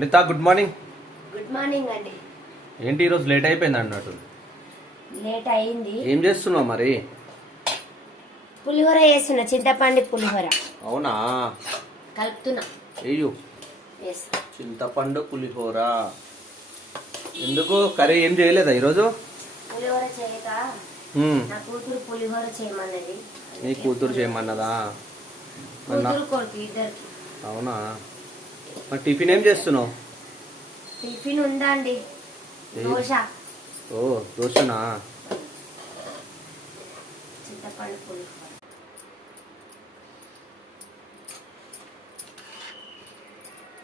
Anitha good morning. Good morning అండి. ఏంటి ఈరోజు లేట్ అయిపోయింది అన్నట్టు? లేట్ అయింది. ఏం చేస్తున్నావు మరి? పులిహోర చేస్తున్నా, చింతపండు పులిహోర. అవునా, కలుపుతున్నా. అయ్యో, చింతపండు పులిహోర. ఎందుకు కర్రీ ఏం చేయలేదా ఈరోజు? పులిహోర చేయక నా కూతురు పులిహోర చేయమన్నది. నీ కూతురు చేయమన్నదా? కూతురు కొడుకు ఇద్దరికి. అవునా, మరి టిఫిన్ ఏం చేస్తున్నావు? టిఫిన్ ఉందా అండి, దోశ. ఓ దోశనా? చింతపండు పులిహోర.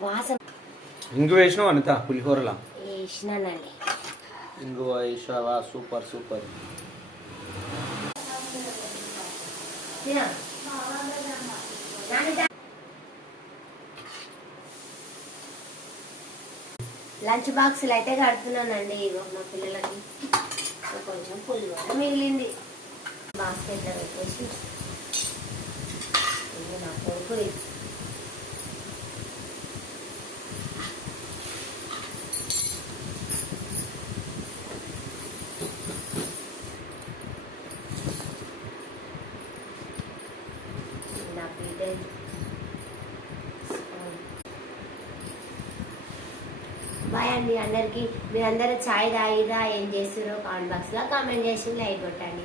వాసన. ఇంగు వేసినావు అనిత పులిహోరలా? వేసినానండి. ఇంగు వేసావా? Super super. లంచ్ బాక్సులు అయితే కడుతున్నానండి. ఇగో మా పిల్లలకి కొంచెం పులిహోర మిగిలింది, బాస్కెట్లో పెట్టేసి నా కొడుకు నా బిడ్డ. బాయ్ అండి అందరికి. మీరందరూ చాయ్ తాగిరా, ఏం చేస్తారో కామెంట్ బాక్స్లో కామెంట్ చేసి లైక్ కొట్టండి.